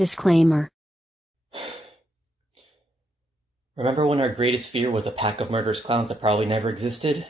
Disclaimer. Remember when our greatest fear was a pack of murderous clowns that probably never existed?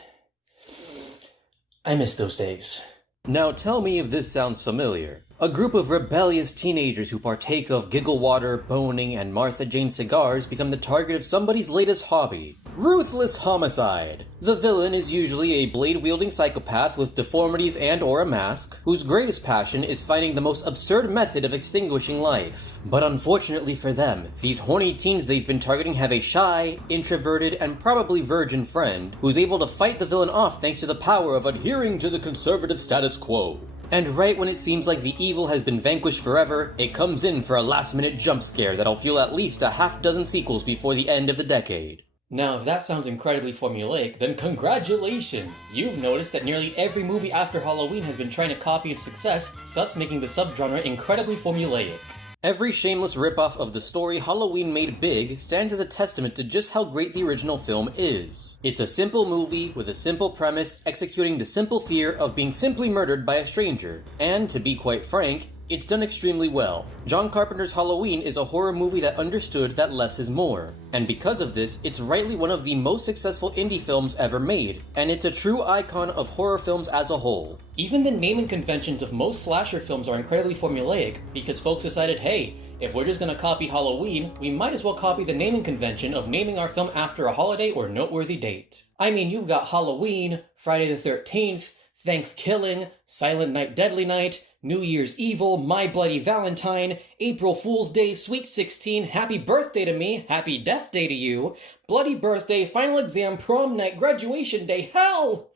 I miss those days. Now tell me if this sounds familiar. A group of rebellious teenagers who partake of giggle water, boning, and Martha Jane cigars become the target of somebody's latest hobby: ruthless homicide. The villain is usually a blade-wielding psychopath with deformities and or a mask, whose greatest passion is finding the most absurd method of extinguishing life. But unfortunately for them, these horny teens they've been targeting have a shy, introverted, and probably virgin friend who's able to fight the villain off thanks to the power of adhering to the conservative status quo. And right when it seems like the evil has been vanquished forever, it comes in for a last-minute jump scare that'll fuel at least a half-dozen sequels before the end of the decade. Now, if that sounds incredibly formulaic, then congratulations! You've noticed that nearly every movie after Halloween has been trying to copy its success, thus making the subgenre incredibly formulaic. Every shameless ripoff of the story Halloween made big stands as a testament to just how great the original film is. It's a simple movie with a simple premise executing the simple fear of being simply murdered by a stranger. And to be quite frank, it's done extremely well. John Carpenter's Halloween is a horror movie that understood that less is more. And because of this, it's rightly one of the most successful indie films ever made, and it's a true icon of horror films as a whole. Even the naming conventions of most slasher films are incredibly formulaic, because folks decided, hey, if we're just gonna copy Halloween, we might as well copy the naming convention of naming our film after a holiday or noteworthy date. I mean, you've got Halloween, Friday the 13th, Thanksgiving, Silent Night Deadly Night, New Year's Evil, My Bloody Valentine, April Fool's Day, Sweet 16, Happy Birthday to Me, Happy Death Day to You, Bloody Birthday, Final Exam, Prom Night, Graduation Day, hell!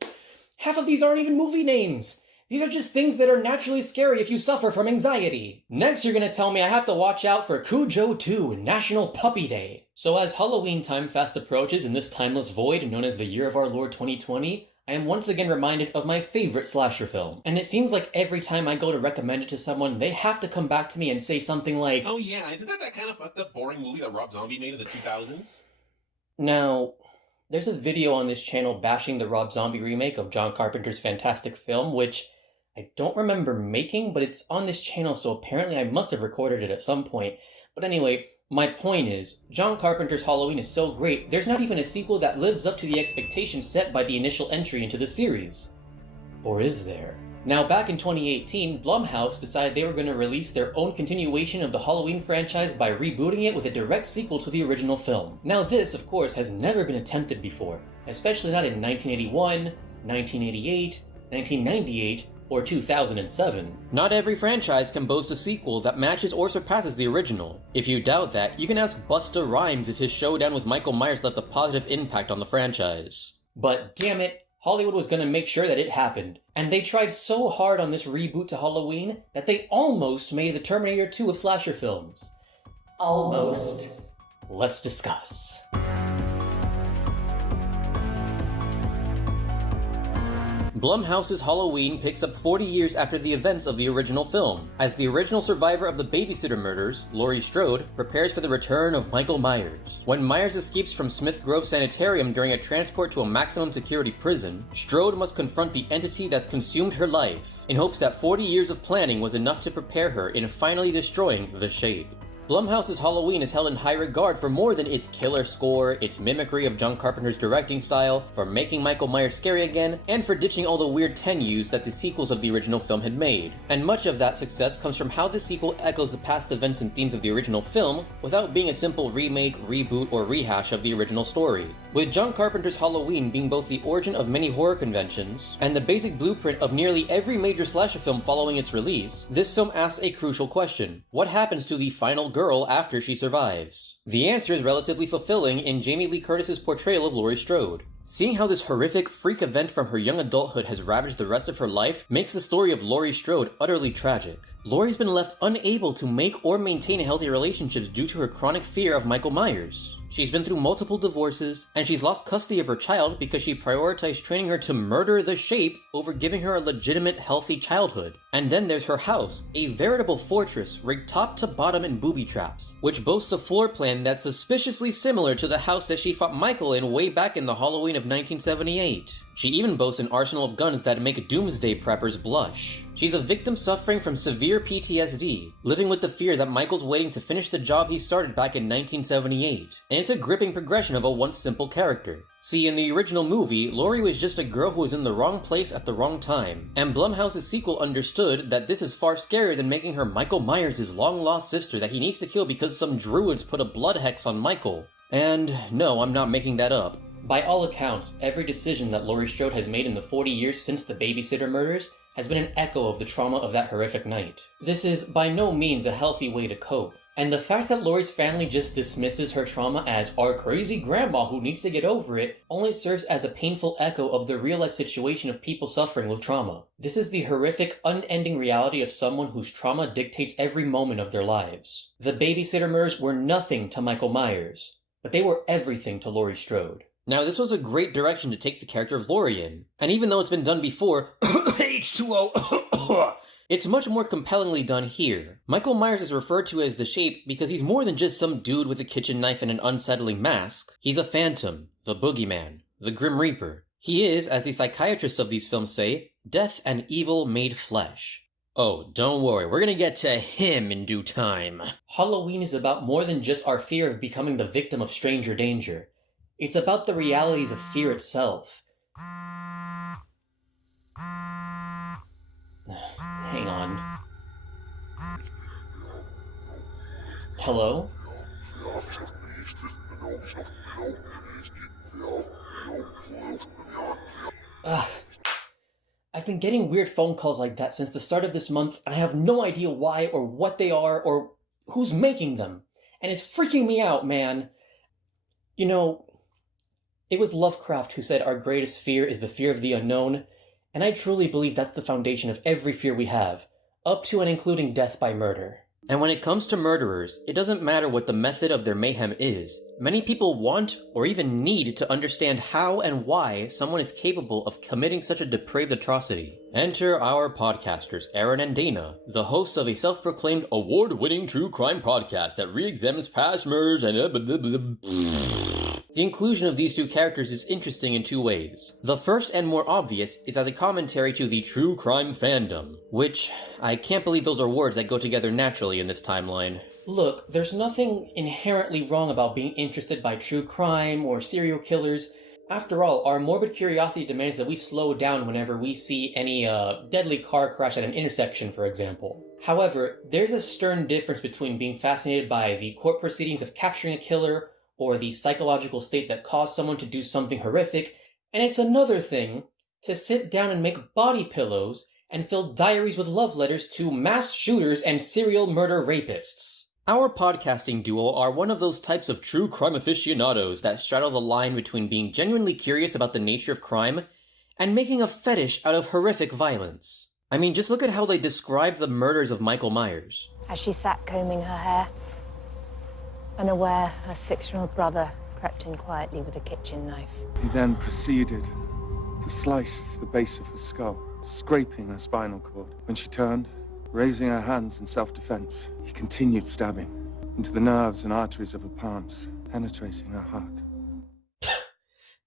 Half of these aren't even movie names! These are just things that are naturally scary if you suffer from anxiety. Next, you're gonna tell me I have to watch out for Cujo 2, National Puppy Day. So as Halloween time fast approaches in this timeless void known as the year of our Lord 2020, I am once again reminded of my favorite slasher film. And it seems like every time I go to recommend it to someone, they have to come back to me and say something like, "Oh yeah, isn't that kind of fucked up boring movie that Rob Zombie made in the 2000s? Now, there's a video on this channel bashing the Rob Zombie remake of John Carpenter's fantastic film, which I don't remember making, but it's on this channel, so apparently I must have recorded it at some point. But anyway, my point is, John Carpenter's Halloween is so great, there's not even a sequel that lives up to the expectations set by the initial entry into the series. Or is there? Now, back in 2018, Blumhouse decided they were going to release their own continuation of the Halloween franchise by rebooting it with a direct sequel to the original film. Now this, of course, has never been attempted before, especially not in 1981, 1988, 1998, or 2007. Not every franchise can boast a sequel that matches or surpasses the original. If you doubt that, you can ask Busta Rhymes if his showdown with Michael Myers left a positive impact on the franchise. But damn it, Hollywood was gonna make sure that it happened. And they tried so hard on this reboot to Halloween that they almost made the Terminator 2 of slasher films. Almost. Let's discuss. Blumhouse's Halloween picks up 40 years after the events of the original film, as the original survivor of the babysitter murders, Laurie Strode, prepares for the return of Michael Myers. When Myers escapes from Smith Grove Sanitarium during a transport to a maximum security prison, Strode must confront the entity that's consumed her life, in hopes that 40 years of planning was enough to prepare her in finally destroying the Shape. Blumhouse's Halloween is held in high regard for more than its killer score, its mimicry of John Carpenter's directing style, for making Michael Myers scary again, and for ditching all the weird tenues that the sequels of the original film had made. And much of that success comes from how the sequel echoes the past events and themes of the original film, without being a simple remake, reboot, or rehash of the original story. With John Carpenter's Halloween being both the origin of many horror conventions, and the basic blueprint of nearly every major slasher film following its release, this film asks a crucial question: what happens to the final girl after she survives? The answer is relatively fulfilling in Jamie Lee Curtis's portrayal of Laurie Strode. Seeing how this horrific freak event from her young adulthood has ravaged the rest of her life makes the story of Laurie Strode utterly tragic. Laurie's been left unable to make or maintain healthy relationships due to her chronic fear of Michael Myers. She's been through multiple divorces, and she's lost custody of her child because she prioritized training her to murder the Shape over giving her a legitimate, healthy childhood. And then there's her house, a veritable fortress rigged top to bottom in booby traps, which boasts a floor plan that's suspiciously similar to the house that she fought Michael in way back in the Halloween Halloween of 1978. She even boasts an arsenal of guns that make doomsday preppers blush. She's a victim suffering from severe PTSD, living with the fear that Michael's waiting to finish the job he started back in 1978. And it's a gripping progression of a once simple character. See, in the original movie, Laurie was just a girl who was in the wrong place at the wrong time, and Blumhouse's sequel understood that this is far scarier than making her Michael Myers' long-lost sister that he needs to kill because some druids put a blood hex on Michael. And no, I'm not making that up. By all accounts, every decision that Laurie Strode has made in the 40 years since the babysitter murders has been an echo of the trauma of that horrific night. This is by no means a healthy way to cope. And the fact that Laurie's family just dismisses her trauma as our crazy grandma who needs to get over it only serves as a painful echo of the real-life situation of people suffering with trauma. This is the horrific, unending reality of someone whose trauma dictates every moment of their lives. The babysitter murders were nothing to Michael Myers, but they were everything to Laurie Strode. Now, this was a great direction to take the character of Laurie in, and even though it's been done before, H2O, it's much more compellingly done here. Michael Myers is referred to as the Shape because he's more than just some dude with a kitchen knife and an unsettling mask. He's a phantom, the boogeyman, the Grim Reaper. He is, as the psychiatrists of these films say, death and evil made flesh. Oh, don't worry, we're gonna get to him in due time. Halloween is about more than just our fear of becoming the victim of stranger danger. It's about the realities of fear itself. Hang on. Hello? Ugh. I've been getting weird phone calls like that since the start of this month, and I have no idea why or what they are or who's making them. And it's freaking me out, man. You know, it was Lovecraft who said our greatest fear is the fear of the unknown, and I truly believe that's the foundation of every fear we have, up to and including death by murder. And when it comes to murderers, it doesn't matter what the method of their mayhem is. Many people want, or even need, to understand how and why someone is capable of committing such a depraved atrocity. Enter our podcasters, Aaron and Dana, the hosts of a self-proclaimed award-winning true crime podcast that re-examines past murders and The inclusion of these two characters is interesting in two ways. The first and more obvious is as a commentary to the true crime fandom, which I can't believe those are words that go together naturally in this timeline. Look, there's nothing inherently wrong about being interested by true crime or serial killers. After all, our morbid curiosity demands that we slow down whenever we see any deadly car crash at an intersection, for example. However, there's a stern difference between being fascinated by the court proceedings of capturing a killer or the psychological state that caused someone to do something horrific, and it's another thing to sit down and make body pillows and fill diaries with love letters to mass shooters and serial murder rapists. Our podcasting duo are one of those types of true crime aficionados that straddle the line between being genuinely curious about the nature of crime and making a fetish out of horrific violence. I mean, just look at how they describe the murders of Michael Myers. As she sat combing her hair, unaware, her 6-year-old brother crept in quietly with a kitchen knife. He then proceeded to slice the base of her skull, scraping her spinal cord. When she turned, raising her hands in self-defense, he continued stabbing into the nerves and arteries of her palms, penetrating her heart.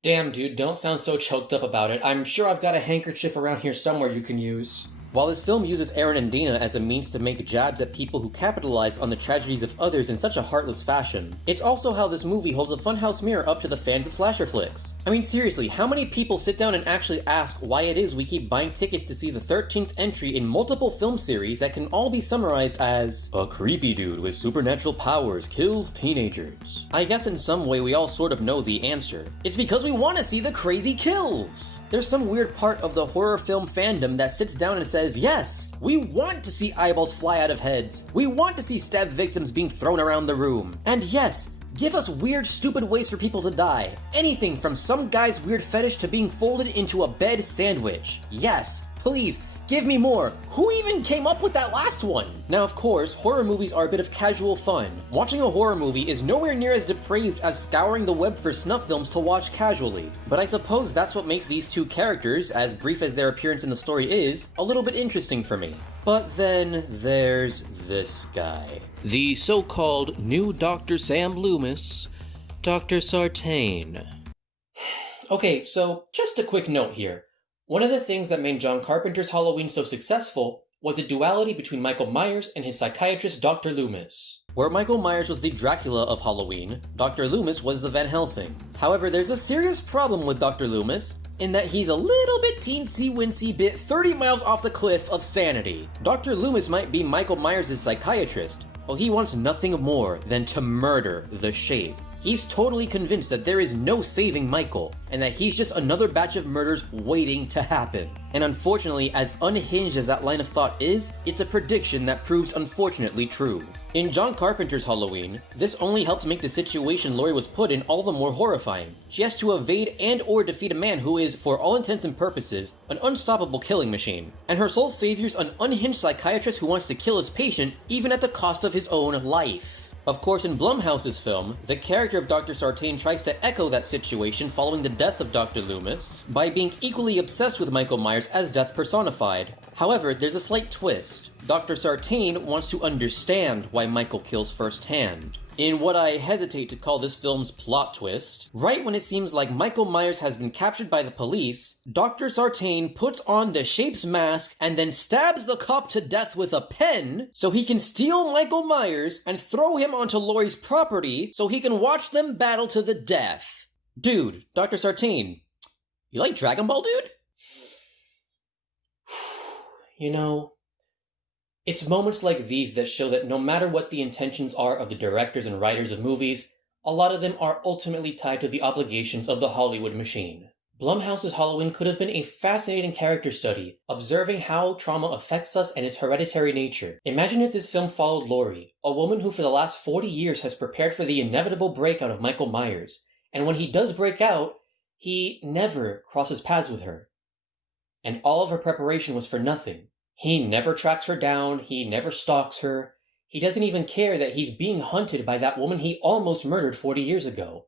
Damn, dude, don't sound so choked up about it. I'm sure I've got a handkerchief around here somewhere you can use. While this film uses Aaron and Dana as a means to make jabs at people who capitalize on the tragedies of others in such a heartless fashion, it's also how this movie holds a funhouse mirror up to the fans of slasher flicks. I mean, seriously, how many people sit down and actually ask why it is we keep buying tickets to see the 13th entry in multiple film series that can all be summarized as a creepy dude with supernatural powers kills teenagers? I guess in some way we all sort of know the answer. It's because we want to see the crazy kills! There's some weird part of the horror film fandom that sits down and says, yes, we want to see eyeballs fly out of heads. We want to see stab victims being thrown around the room. And yes, give us weird, stupid ways for people to die. Anything from some guy's weird fetish to being folded into a bed sandwich. Yes, please, give me more. Who even came up with that last one? Now, of course, horror movies are a bit of casual fun. Watching a horror movie is nowhere near as depraved as scouring the web for snuff films to watch casually. But I suppose that's what makes these two characters, as brief as their appearance in the story is, a little bit interesting for me. But then there's this guy. The so-called new Dr. Sam Loomis, Dr. Sartain. Okay, so just a quick note here. One of the things that made John Carpenter's Halloween so successful was the duality between Michael Myers and his psychiatrist Dr. Loomis. Where Michael Myers was the Dracula of Halloween, Dr. Loomis was the Van Helsing. However, there's a serious problem with Dr. Loomis, in that he's a little bit teensy-wincy bit 30 miles off the cliff of sanity. Dr. Loomis might be Michael Myers' psychiatrist, but he wants nothing more than to murder the Shape. He's totally convinced that there is no saving Michael, and that he's just another batch of murders waiting to happen. And unfortunately, as unhinged as that line of thought is, it's a prediction that proves unfortunately true. In John Carpenter's Halloween, this only helped make the situation Laurie was put in all the more horrifying. She has to evade and or defeat a man who is, for all intents and purposes, an unstoppable killing machine. And her sole savior's an unhinged psychiatrist who wants to kill his patient even at the cost of his own life. Of course, in Blumhouse's film, the character of Dr. Sartain tries to echo that situation following the death of Dr. Loomis by being equally obsessed with Michael Myers as death personified. However, there's a slight twist. Dr. Sartain wants to understand why Michael kills firsthand. In what I hesitate to call this film's plot twist, right when it seems like Michael Myers has been captured by the police, Dr. Sartain puts on the Shape's mask and then stabs the cop to death with a pen so he can steal Michael Myers and throw him onto Laurie's property so he can watch them battle to the death. Dude, Dr. Sartain, you like Dragon Ball, dude? You know, it's moments like these that show that no matter what the intentions are of the directors and writers of movies, a lot of them are ultimately tied to the obligations of the Hollywood machine. Blumhouse's Halloween could have been a fascinating character study, observing how trauma affects us and its hereditary nature. Imagine if this film followed Laurie, a woman who for the last 40 years has prepared for the inevitable breakout of Michael Myers, and when he does break out, he never crosses paths with her. And all of her preparation was for nothing. He never tracks her down, he never stalks her, he doesn't even care that he's being hunted by that woman he almost murdered 40 years ago.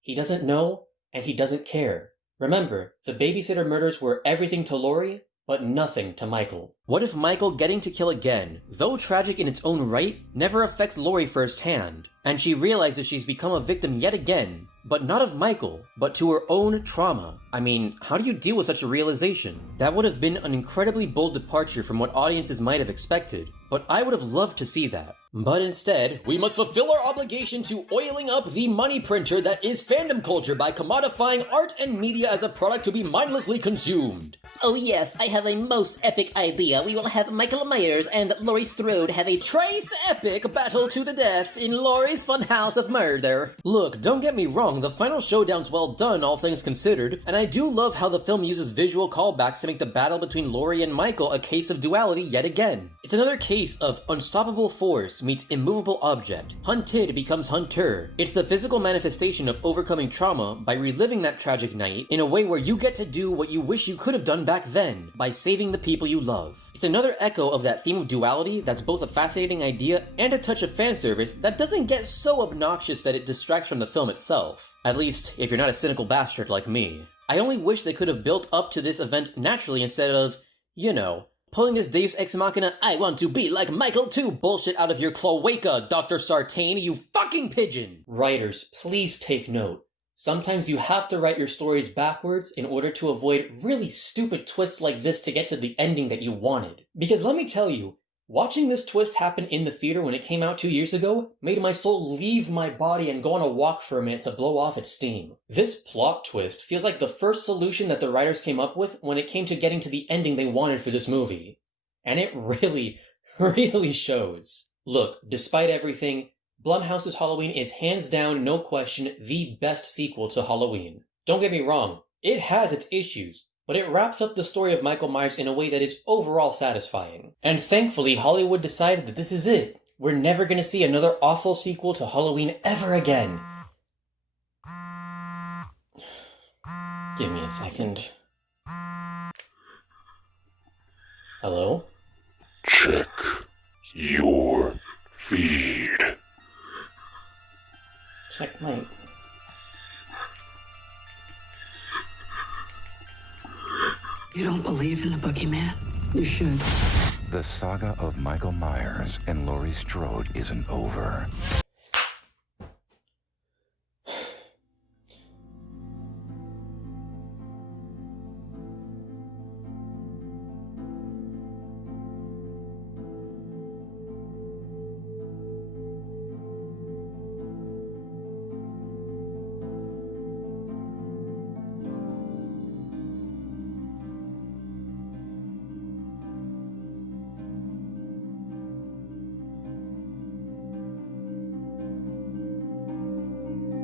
He doesn't know, and he doesn't care. Remember, the babysitter murders were everything to Laurie, but nothing to Michael. What if Michael getting to kill again, though tragic in its own right, never affects Laurie firsthand, and she realizes she's become a victim yet again, but not of Michael, but to her own trauma? I mean, how do you deal with such a realization? That would have been an incredibly bold departure from what audiences might have expected, but I would have loved to see that. But instead, we must fulfill our obligation to oiling up the money printer that is fandom culture by commodifying art and media as a product to be mindlessly consumed. Oh yes, I have a most epic idea. We will have Michael Myers and Laurie Strode have a Trace epic battle to the death in Laurie's funhouse of murder. Look, don't get me wrong, the final showdown's well done, all things considered, and I do love how the film uses visual callbacks to make the battle between Laurie and Michael a case of duality yet again. It's another case of unstoppable force meets immovable object. Hunted becomes hunter. It's the physical manifestation of overcoming trauma by reliving that tragic night in a way where you get to do what you wish you could have done back then, by saving the people you love. It's another echo of that theme of duality that's both a fascinating idea and a touch of fan service that doesn't get so obnoxious that it distracts from the film itself. At least, if you're not a cynical bastard like me. I only wish they could have built up to this event naturally instead of, you know, pulling this Deus Ex Machina I want to be like Michael too bullshit out of your cloaca, Dr. Sartain, you fucking pigeon! Writers, please take note. Sometimes you have to write your stories backwards in order to avoid really stupid twists like this to get to the ending that you wanted. Because let me tell you, watching this twist happen in the theater when it came out 2 years ago made my soul leave my body and go on a walk for a minute to blow off its steam. This plot twist feels like the first solution that the writers came up with when it came to getting to the ending they wanted for this movie. And it really, really shows. Look, despite everything, Blumhouse's Halloween is hands down, no question, the best sequel to Halloween. Don't get me wrong, it has its issues, but it wraps up the story of Michael Myers in a way that is overall satisfying. And thankfully, Hollywood decided that this is it. We're never gonna see another awful sequel to Halloween ever again. Give me a second. Hello? Check your feed. Checkmate. You don't believe in the boogeyman? You should. The saga of Michael Myers and Laurie Strode isn't over.